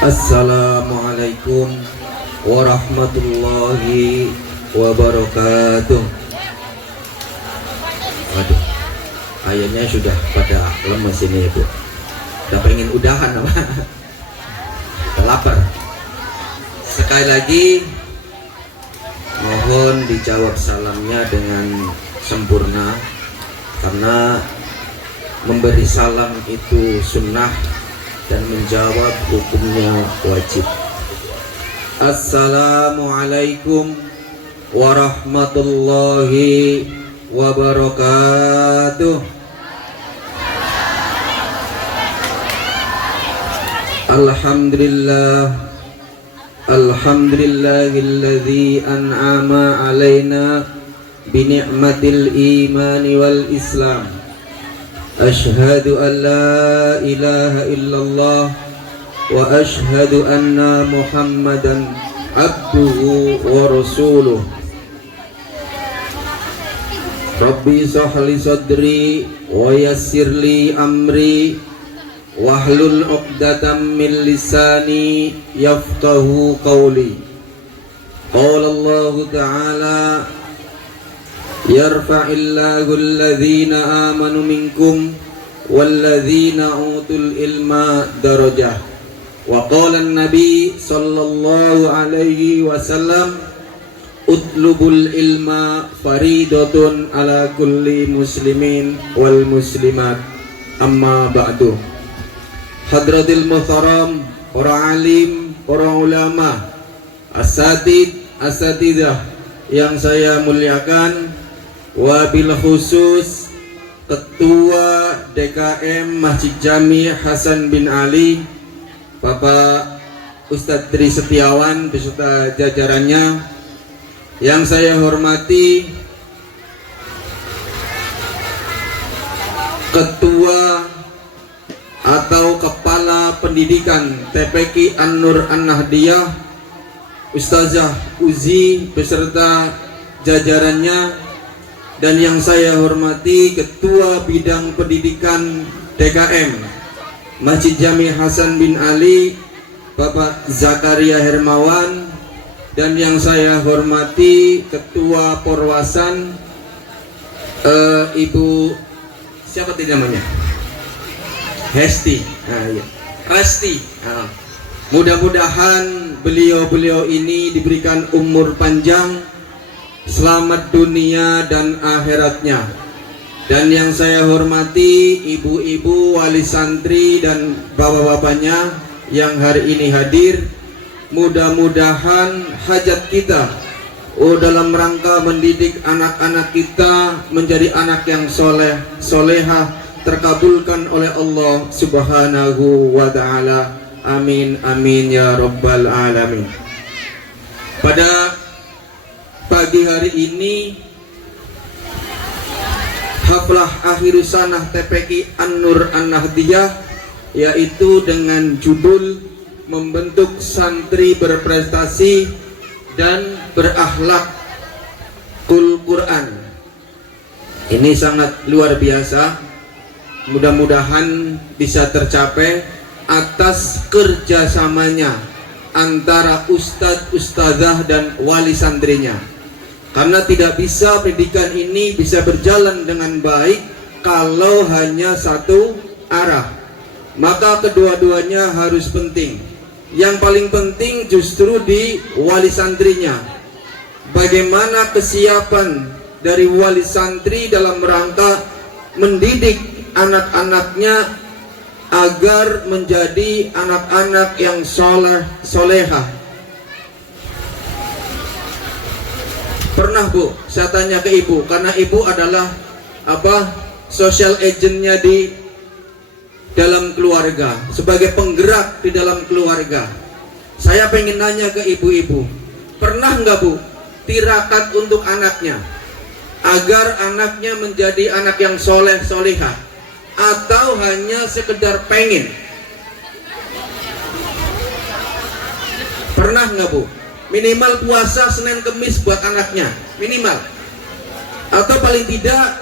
Assalamualaikum warahmatullahi wabarakatuh. Waduh, ayahnya sudah pada lemes ini Bu. Udah pengen udahan apa? Lapar. Sekali lagi mohon dijawab salamnya dengan sempurna, karena memberi salam itu sunnah dan menjawab hukumnya wajib. Assalamualaikum warahmatullahi wabarakatuh. Alhamdulillah, alhamdulillahilladzi an'ama alaina bini'matil imani wal islam. Ashhadu an la ilaha illallah wa ashhadu anna Muhammadan abduhu wa rasuluh. Rabbi shrahli sadri wa yassirli amri wahlul 'uqdatam min lisani yafqahu qawli. Qala Allah ta'ala yarfa'illahu alladhina amanu minkum walladhina utul ilma darajah. Wa qala an-nabi sallallahu alaihi wasallam utlubul ilma faridatun ala kulli muslimin wal muslimat. Amma ba'du. Hadratil muhtaram, para alim, para ulama, asatidah yang saya muliakan, wabil khusus Ketua DKM Masjid Jami Hasan bin Ali, Bapak Ustadz Tri Setiawan beserta jajarannya, yang saya hormati Ketua atau Kepala Pendidikan TPQ An-Nur An-Nahdiyah Ustazah Uzi beserta jajarannya, dan yang saya hormati Ketua Bidang Pendidikan DKM Masjid Jami Hasan bin Ali Bapak Zakaria Hermawan, dan yang saya hormati Ketua Porwasan Ibu siapa tadi namanya? Hesti, ya. Resti. Mudah-mudahan beliau-beliau ini diberikan umur panjang, selamat dunia dan akhiratnya. Dan yang saya hormati ibu-ibu wali santri dan bapak-bapaknya yang hari ini hadir, mudah-mudahan hajat kita dalam rangka mendidik anak-anak kita menjadi anak yang soleh, solehah, terkabulkan oleh Allah Subhanahu wa ta'ala. Amin amin ya rabbal alamin. Pada pagi hari ini haflah akhir sanah TPQ An-Nur An-Nahdiyah, yaitu dengan judul membentuk santri berprestasi dan berakhlak Quran. Ini sangat luar biasa. Mudah-mudahan bisa tercapai atas kerjasamanya antara ustadz, ustazah dan wali santrinya, karena tidak bisa pendidikan ini bisa berjalan dengan baik kalau hanya satu arah. Maka kedua-duanya harus penting. Yang paling penting justru di wali santrinya. Bagaimana kesiapan dari wali santri dalam rangka mendidik anak-anaknya agar menjadi anak-anak yang soleh, solehah. Pernah Bu, saya tanya ke ibu, karena ibu adalah social agentnya di dalam keluarga, sebagai penggerak di dalam keluarga. Saya pengen nanya ke ibu-ibu, pernah nggak Bu tirakat untuk anaknya agar anaknya menjadi anak yang soleh, solehah? Atau hanya sekedar pengen? Pernah nggak Bu? Minimal puasa Senin Kemis buat anaknya, minimal. Atau paling tidak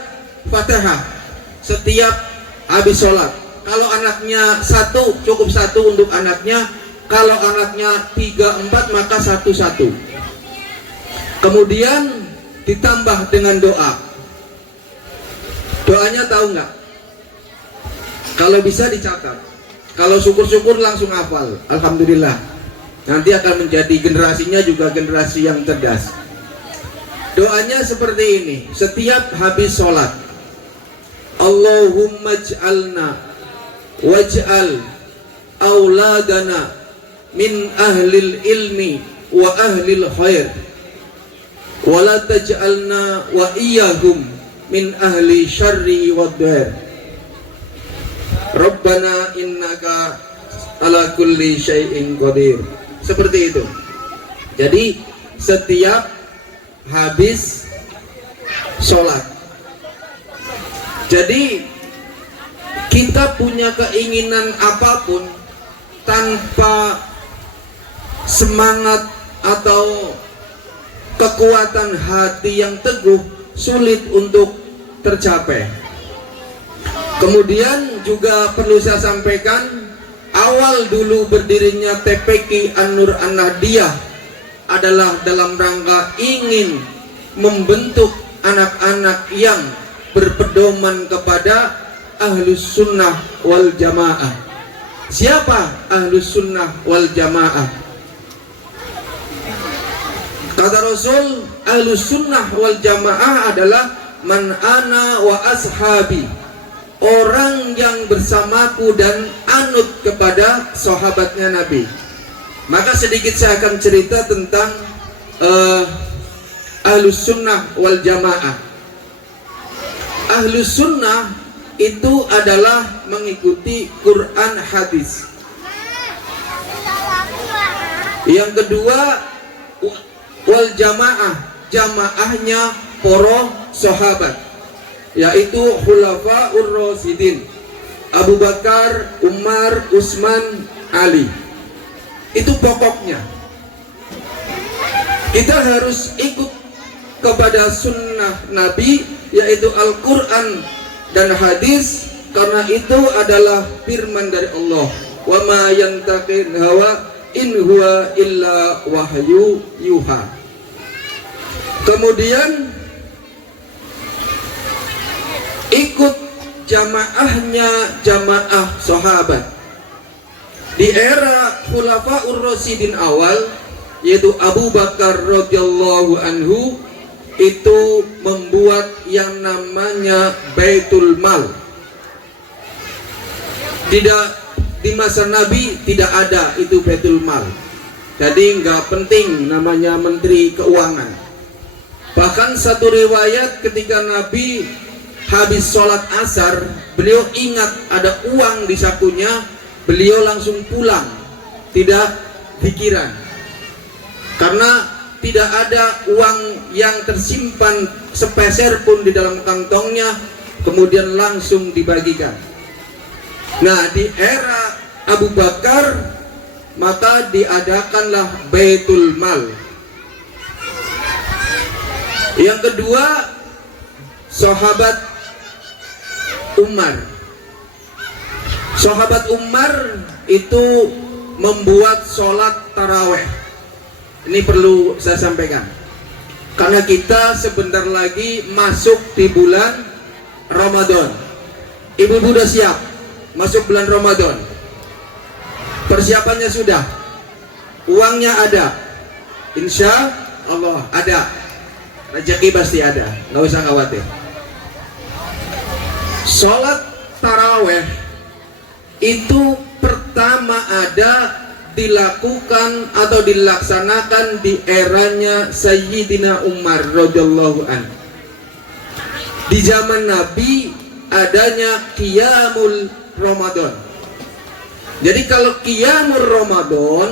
Fatihah setiap habis sholat. Kalau anaknya satu, cukup satu untuk anaknya. Kalau anaknya 3-4 maka 1-1. Kemudian ditambah dengan doa. Doanya tahu nggak? Kalau bisa dicatat. Kalau syukur-syukur langsung hafal. Alhamdulillah. Nanti akan menjadi generasinya juga generasi yang cerdas. Doanya seperti ini. Setiap habis sholat, Allahumma ij'alna waj'al auladana min ahlil ilmi wa ahlil khair wa la taj'alna wa iyyahum min ahli syarri wa dhair. Rabbana innaka ala kulli syai'in qadir. Seperti itu. Jadi setiap habis sholat. Jadi kita punya keinginan apapun tanpa semangat atau kekuatan hati yang teguh sulit untuk tercapai. Kemudian juga perlu saya sampaikan, awal dulu berdirinya TPQ An-Nur An-Nahdiyah adalah dalam rangka ingin membentuk anak-anak yang berpedoman kepada Ahlus Sunnah wal Jamaah. Siapa Ahlus Sunnah wal Jamaah? Kata Rasul, Ahlus Sunnah wal Jamaah adalah man ana wa ashabi, orang yang bersamaku dan anut kepada sahabatnya Nabi. Maka sedikit saya akan cerita tentang Ahlus Sunnah wal Jamaah. Ahlus Sunnah itu adalah mengikuti Quran hadis. Yang kedua, wal Jamaah, jamaahnya para sahabat, yaitu Khulafaur Rasyidin, Abu Bakar, Umar, Utsman, Ali. Itu pokoknya. Kita harus ikut kepada sunnah Nabi, yaitu Al-Quran dan hadis, karena itu adalah firman dari Allah. Wa ma yantaqin hawa in huwa illa wahyu yuha. Kemudian ikut jamaahnya jamaah sahabat. Di era Khulafaur Rasyidin awal, yaitu Abu Bakar radhiyallahu anhu, itu membuat yang namanya Baitul Mal. Tidak, di masa Nabi tidak ada itu Baitul Mal. Jadi nggak penting namanya Menteri Keuangan. Bahkan satu riwayat ketika Nabi habis sholat asar, beliau ingat ada uang di sakunya, beliau langsung pulang, tidak pikiran, karena tidak ada uang yang tersimpan sepeser pun di dalam kantongnya, kemudian langsung dibagikan. Nah, di era Abu Bakar maka diadakanlah Baitul Mal. Yang kedua, sahabat Umar. Sahabat Umar itu membuat sholat taraweh. Ini perlu saya sampaikan, karena kita sebentar lagi masuk di bulan Ramadan. Ibu-ibu sudah siap masuk bulan Ramadan? Persiapannya sudah, uangnya ada, insya Allah ada, rezeki pasti ada, nggak usah khawatir. Sholat taraweh itu pertama ada dilakukan atau dilaksanakan di eranya Sayyidina Umar radhiyallahu anhu. Di zaman Nabi adanya Qiyamul Ramadan. Jadi kalau Qiyamul Ramadan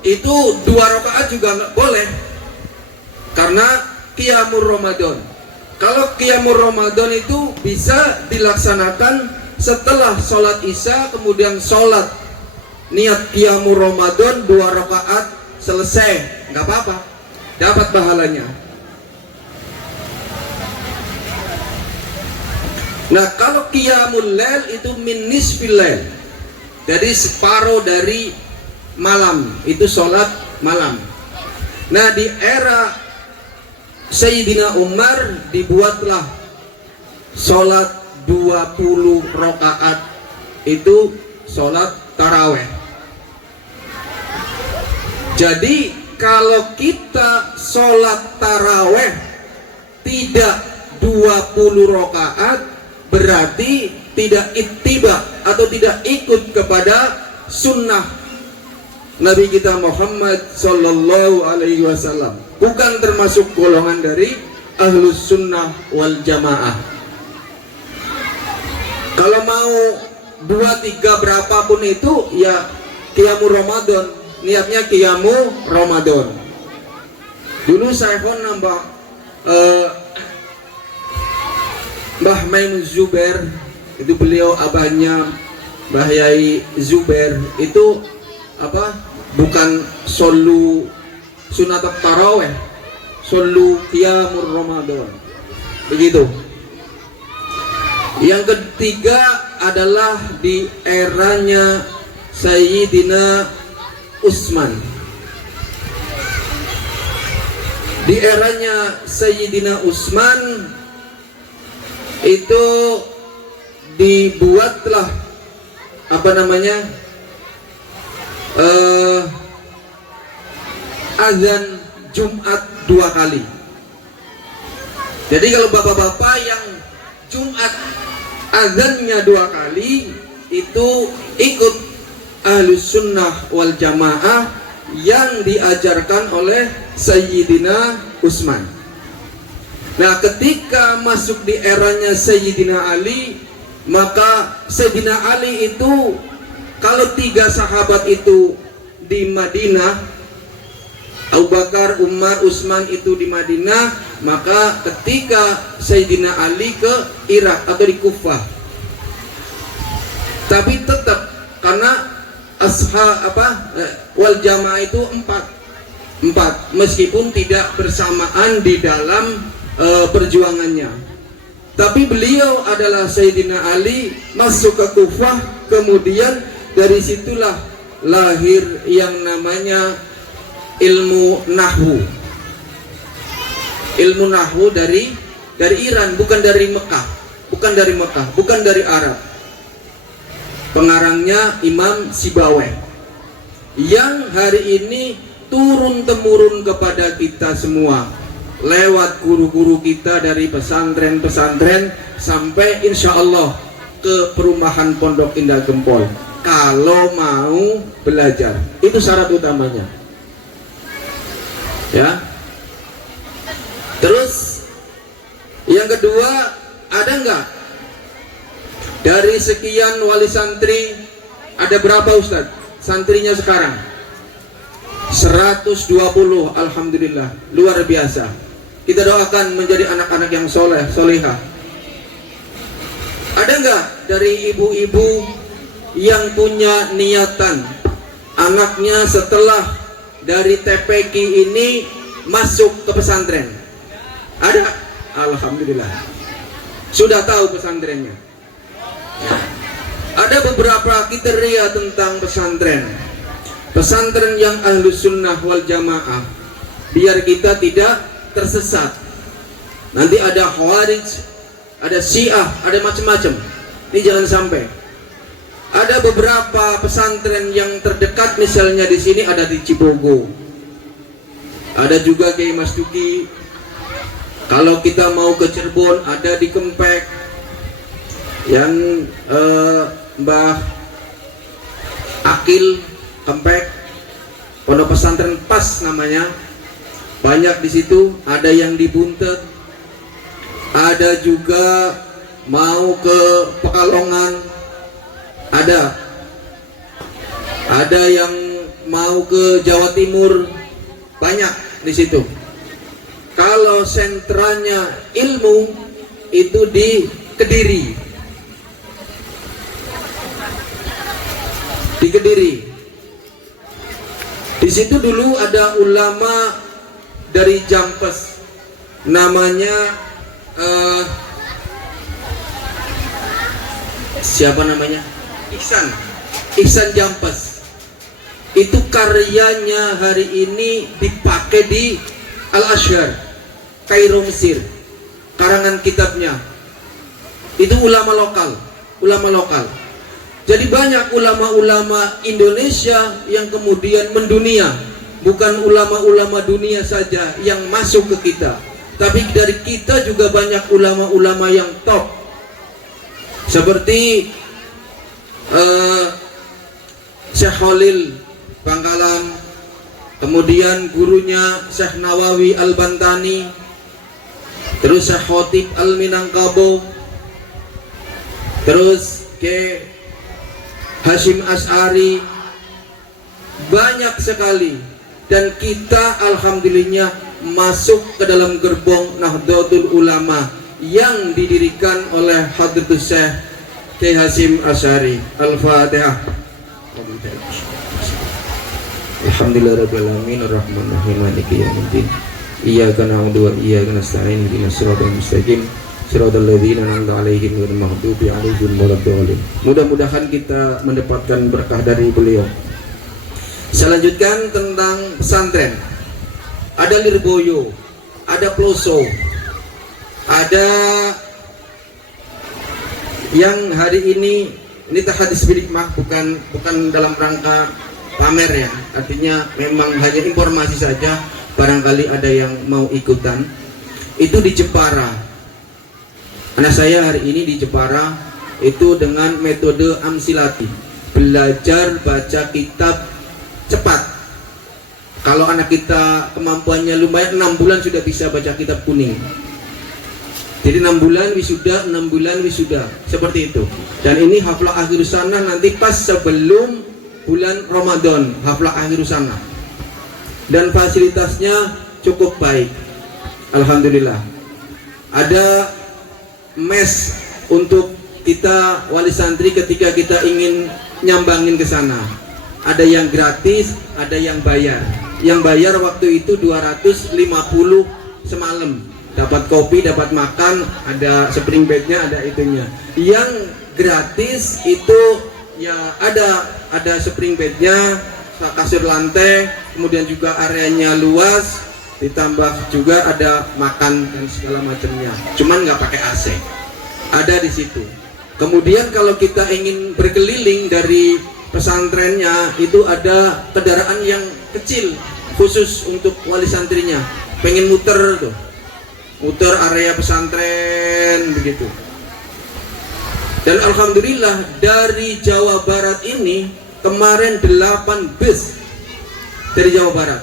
itu 2 rakaat juga nggak boleh, karena Qiyamul Ramadan. Kalau Qiyamul Ramadan itu bisa dilaksanakan setelah sholat Isya, kemudian sholat niat Qiyamul Ramadan 2 rakaat selesai, nggak apa-apa, dapat pahalanya. Nah, kalau Qiyamul Lail itu min nisfil lail, jadi separuh dari malam, itu sholat malam. Nah, di era Sayyidina Umar dibuatlah sholat 20 rakaat, itu sholat taraweh. Jadi kalau kita sholat taraweh tidak 20 rakaat, berarti tidak ittiba atau tidak ikut kepada sunnah Nabi kita Muhammad Sallallahu Alaihi Wasallam, bukan termasuk golongan dari Ahlus Sunnah wal Jamaah. Kalau mau 2, 3 berapapun itu ya Qiyamul Ramadan, niatnya Qiyamul Ramadan. Dulu saya nambah Mbah Maimun Zubair, itu beliau abahnya Mbah Yai Zubair, itu apa, bukan solu sunat taraweh, solu Qiyamul Ramadan, begitu. Yang ketiga adalah di eranya Sayyidina Utsman. Di eranya Sayyidina Utsman itu dibuatlah apa namanya, azan Jumat 2 kali. Jadi kalau bapak-bapak yang Jumat azannya 2 kali itu ikut Ahlus Sunnah wal Jamaah yang diajarkan oleh Sayyidina Utsman. Nah, ketika masuk di eranya Sayyidina Ali, maka Sayyidina Ali itu, kalau 3 sahabat itu di Madinah, Abu Bakar, Umar, Utsman itu di Madinah, maka ketika Sayyidina Ali ke Irak atau di Kufah. Tapi tetap karena wal jamaah itu 4, meskipun tidak bersamaan di dalam perjuangannya. Tapi beliau adalah Sayyidina Ali masuk ke Kufah, kemudian dari situlah lahir yang namanya ilmu nahwu. Ilmu nahwu dari Iran, bukan dari Mekah, bukan dari Arab. Pengarangnya Imam Sibaweh, yang hari ini turun temurun kepada kita semua lewat guru-guru kita dari pesantren-pesantren sampai insya Allah ke perumahan Pondok Indah Gempol. Kalau mau belajar, itu syarat utamanya. Ya. Terus yang kedua, ada enggak dari sekian wali santri, ada berapa Ustadz santrinya sekarang? 120, alhamdulillah, luar biasa. Kita doakan menjadi anak-anak yang soleh, solehah. Ada enggak dari ibu-ibu yang punya niatan anaknya setelah dari TPQ ini masuk ke pesantren? Ada? Alhamdulillah, sudah tahu pesantrennya. Ada beberapa kriteria tentang pesantren yang Ahlus Sunnah wal Jamaah, biar kita tidak tersesat. Nanti ada Khawarij, ada Syiah, ada macam-macam. Ini jangan sampai. Ada beberapa pesantren yang terdekat, misalnya di sini ada di Cibogo, ada juga Kiai Mas Duki. Kalau kita mau ke Cirebon, ada di Kempek yang Mbah Akil Kempek, pondok pesantren Pas namanya, banyak di situ. Ada yang di Buntet, ada juga mau ke Pekalongan, ada yang mau ke Jawa Timur, banyak di situ. Kalau sentranya ilmu itu di Kediri. Di situ dulu ada ulama dari Jampes, namanya siapa namanya? Ihsan Jampes. itu karyanya hari ini dipakai di Al-Azhar, Kairo, Mesir. Karangan kitabnya itu ulama lokal. Jadi banyak ulama-ulama Indonesia yang kemudian mendunia. Bukan ulama-ulama dunia saja yang masuk ke kita, tapi dari kita juga banyak ulama-ulama yang top, seperti Syekh Khalil Bangkalan, kemudian gurunya Syekh Nawawi Al-Bantani, terus Syekh Khotib Al-Minangkabau, terus ke Hashim Asy'ari, banyak sekali. Dan kita alhamdulillah masuk ke dalam gerbong Nahdlatul Ulama yang didirikan oleh Hadratus Syekh Kiai Hashim Asy'ari. Al-Fatihah. Alhamdulillahirabbil alamin arrahmanir rahim maliki yaumiddin. Iyyaka na'budu wa iyyaka nasta'in ihdinas siratal mustaqim siratal ladzina an'amta 'alaihim ghairil maghdubi 'alaihim waladdallin. Mudah-mudahan kita mendapatkan berkah dari beliau. Saya lanjutkan tentang pesantren. Ada Lirboyo, ada Ploso, ada yang hari ini tahadis bilikmah, bukan dalam rangka pamer ya, artinya memang hanya informasi saja, barangkali ada yang mau ikutan. Itu di Jepara. Anak saya hari ini di Jepara itu dengan metode Amsilati, belajar baca kitab cepat. Kalau anak kita kemampuannya lumayan, 6 bulan sudah bisa baca kitab kuning. Jadi 6 bulan wisuda, 6 bulan wisuda, seperti itu. Dan ini haflah akhir sana nanti pas sebelum bulan Ramadan, haflah akhir sana. Dan fasilitasnya cukup baik, alhamdulillah. Ada mes untuk kita wali santri ketika kita ingin nyambangin ke sana. Ada yang gratis, ada yang bayar. Yang bayar waktu itu 250 semalam. Dapat kopi, dapat makan, ada spring bednya, ada itunya. Yang gratis itu ya ada spring bednya, kasur lantai, kemudian juga areanya luas, ditambah juga ada makan dan segala macamnya. Cuman nggak pakai AC. Ada di situ. Kemudian kalau kita ingin berkeliling dari pesantrennya, itu ada kendaraan yang kecil khusus untuk wali santrinya, pengen muter area pesantren begitu. Dan alhamdulillah dari Jawa Barat ini kemarin 8 bus dari Jawa Barat,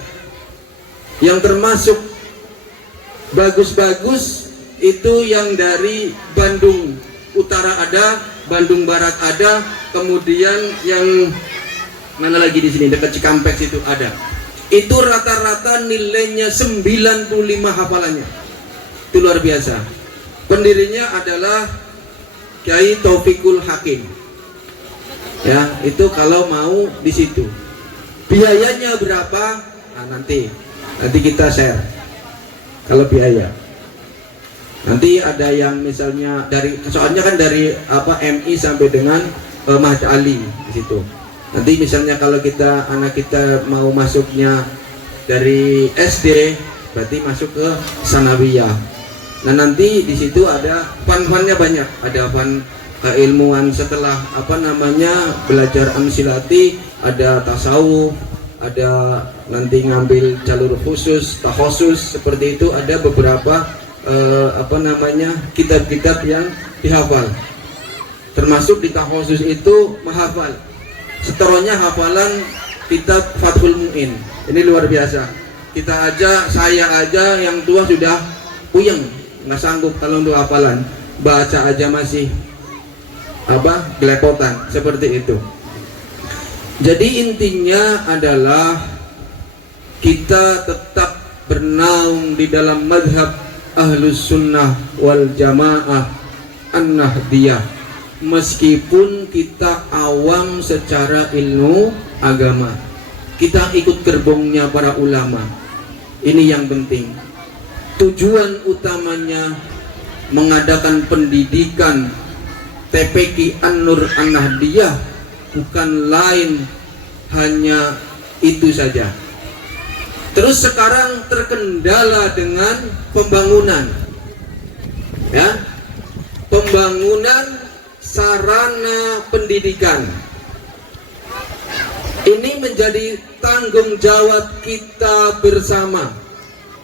yang termasuk bagus-bagus itu yang dari Bandung Utara ada, Bandung Barat ada, kemudian yang mana lagi di sini dekat Cikampek itu ada. Itu rata-rata nilainya 95 hafalannya. Itu luar biasa. Pendirinya adalah Kiai Taufikul Hakim. Ya, itu kalau mau di situ. Biayanya berapa? Nah, nanti kita share. Kalau biaya. Nanti ada yang misalnya soalnya kan dari MI sampai dengan Mahad Ali di situ. Nanti misalnya kalau anak kita mau masuknya dari SD, berarti masuk ke Sanawiyah. Nah nanti di situ ada fun-funnya banyak. Ada fun keilmuan setelah belajar Amsilati, ada tasawuf, ada nanti ngambil jalur khusus, takhusus seperti itu. Ada beberapa kitab-kitab yang dihafal, termasuk di takhusus itu menghafal seteronya hafalan kitab Fathul Mu'in. Ini luar biasa. Saya aja yang tua sudah puyeng, nggak sanggup kalau untuk hafalan, baca aja masih gelepotan seperti itu. Jadi intinya adalah kita tetap bernaung di dalam madhab Ahlus Sunnah wal Jamaah An-Nahdiyah, meskipun kita awam secara ilmu agama. Kita ikut gerbongnya para ulama. Ini yang penting. Tujuan utamanya mengadakan pendidikan TPQ An-Nur An-Nahdiyah bukan lain hanya Itu saja. Terus sekarang terkendala dengan pembangunan, ya, pembangunan sarana pendidikan. Ini menjadi tanggung jawab kita bersama.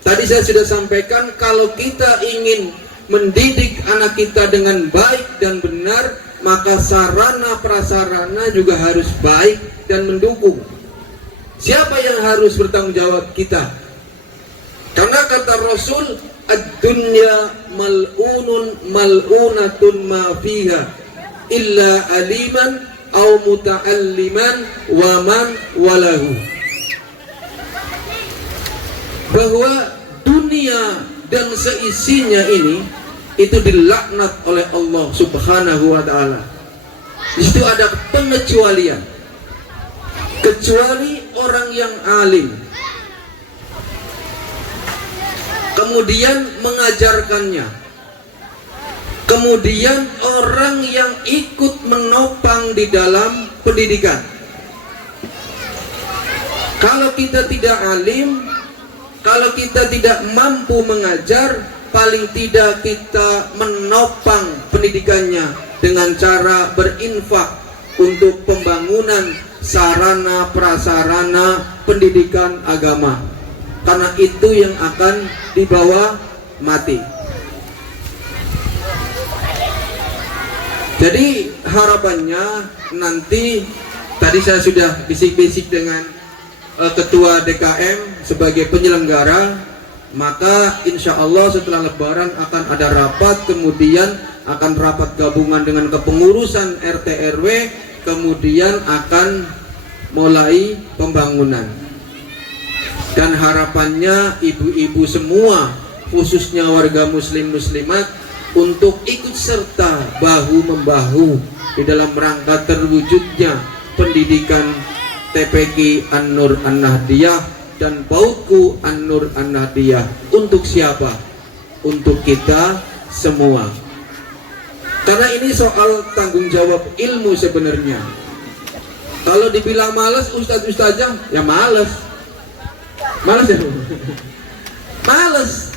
Tadi saya sudah sampaikan, kalau kita ingin mendidik anak kita dengan baik dan benar, maka sarana prasarana juga harus baik dan mendukung. Siapa yang harus bertanggung jawab? Kita. Karena kata Rasul, ad-dunya mal'unun mal'unatun ma fiha illa aliman au muta'alliman wa man walahu. Bahwa dunia dan seisinya ini itu dilaknat oleh Allah Subhanahu wa ta'ala. Di situ ada pengecualian. Kecuali orang yang alim, kemudian mengajarkannya, kemudian orang yang ikut menopang di dalam pendidikan. Kalau kita tidak alim, kalau kita tidak mampu mengajar, paling tidak kita menopang pendidikannya dengan cara berinfak untuk pembangunan sarana prasarana pendidikan agama, karena itu yang akan dibawa mati. Jadi harapannya nanti, tadi saya sudah bisik-bisik dengan ketua DKM sebagai penyelenggara, maka insya Allah setelah Lebaran akan ada rapat, kemudian akan rapat gabungan dengan kepengurusan RT RW, kemudian akan mulai pembangunan. Dan harapannya ibu-ibu semua, khususnya warga muslim muslimat, untuk ikut serta bahu-membahu di dalam rangka terwujudnya pendidikan TPQ An-Nur An-Nahdiyah dan PAUDku An-Nur An-Nahdiyah. Untuk siapa? Untuk kita semua. Karena ini soal tanggung jawab ilmu sebenarnya. Kalau dibilang malas ustadz-ustadzah, ya malas. Malas ya? Malas.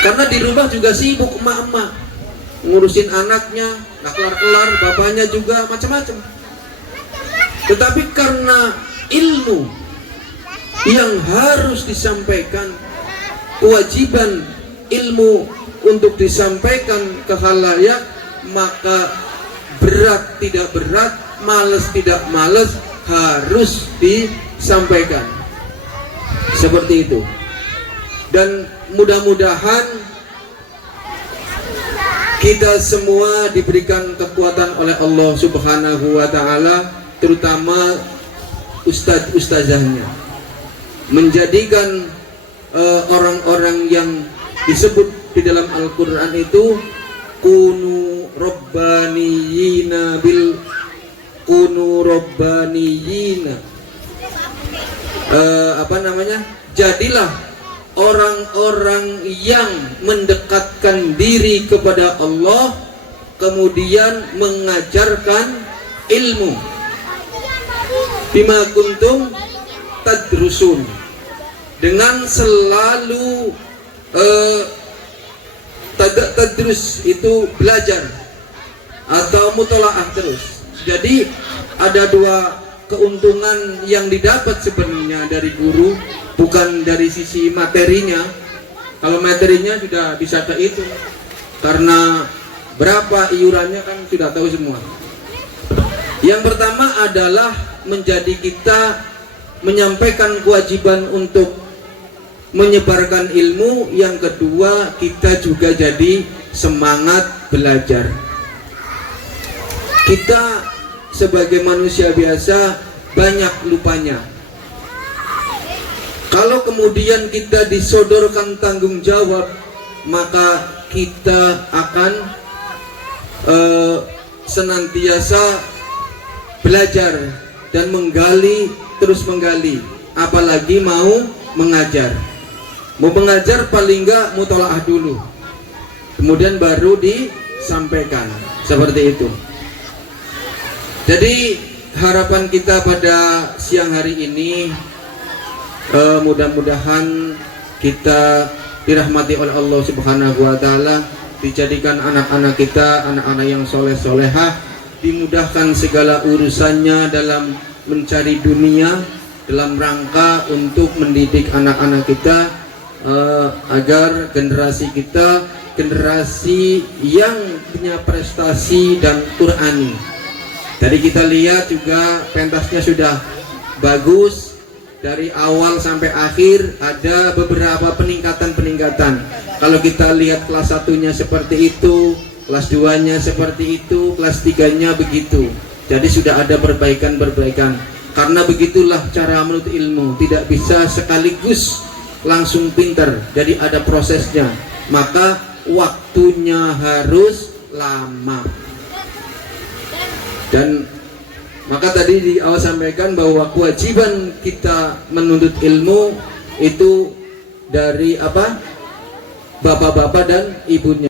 Karena di rumah juga sibuk emak-emak, ngurusin anaknya, gak kelar-kelar, bapaknya juga macam-macam. Tetapi karena ilmu yang harus disampaikan, kewajiban ilmu untuk disampaikan ke khalayak, maka berat tidak berat, malas tidak malas, harus disampaikan. Seperti itu. Dan mudah-mudahan kita semua diberikan kekuatan oleh Allah Subhanahu wa ta'ala, terutama ustadz-ustazahnya, menjadikan orang-orang yang disebut di dalam Al-Quran itu kunu robbaniyina, jadilah orang-orang yang mendekatkan diri kepada Allah, kemudian mengajarkan ilmu. Bima kuntum tadrusun, dengan selalu tadrus itu belajar atau mutolaah terus. Jadi ada dua keuntungan yang didapat sebenarnya dari guru, bukan dari sisi materinya. Kalau materinya sudah bisa kehitung, karena berapa iurannya kan sudah tahu semua. Yang pertama adalah menjadi kita menyampaikan kewajiban untuk menyebarkan ilmu. Yang kedua, kita juga jadi semangat belajar. Kita sebagai manusia biasa banyak lupanya. Kalau kemudian kita disodorkan tanggung jawab, maka kita akan senantiasa belajar dan menggali, terus menggali, apalagi mau mengajar. Mau mengajar paling enggak mutolaah dulu, kemudian baru disampaikan, seperti itu. Jadi harapan kita pada siang hari ini, mudah-mudahan kita dirahmati oleh Allah Subhanahu wa taala, dijadikan anak-anak kita anak-anak yang soleh-solehah, dimudahkan segala urusannya dalam mencari dunia, dalam rangka untuk mendidik anak-anak kita, agar generasi kita generasi yang punya prestasi dan Qur'ani. Tadi kita lihat juga pentasnya sudah bagus, dari awal sampai akhir ada beberapa peningkatan. Kalau kita lihat kelas 1-nya seperti itu, kelas 2-nya seperti itu, kelas 3-nya begitu. Jadi sudah ada perbaikan. Karena begitulah cara menuntut ilmu, tidak bisa sekaligus langsung pintar, jadi ada prosesnya. Maka waktunya harus lama. Dan maka tadi di awal sampaikan bahwa kewajiban kita menuntut ilmu itu dari apa? Bapak-bapak dan ibunya.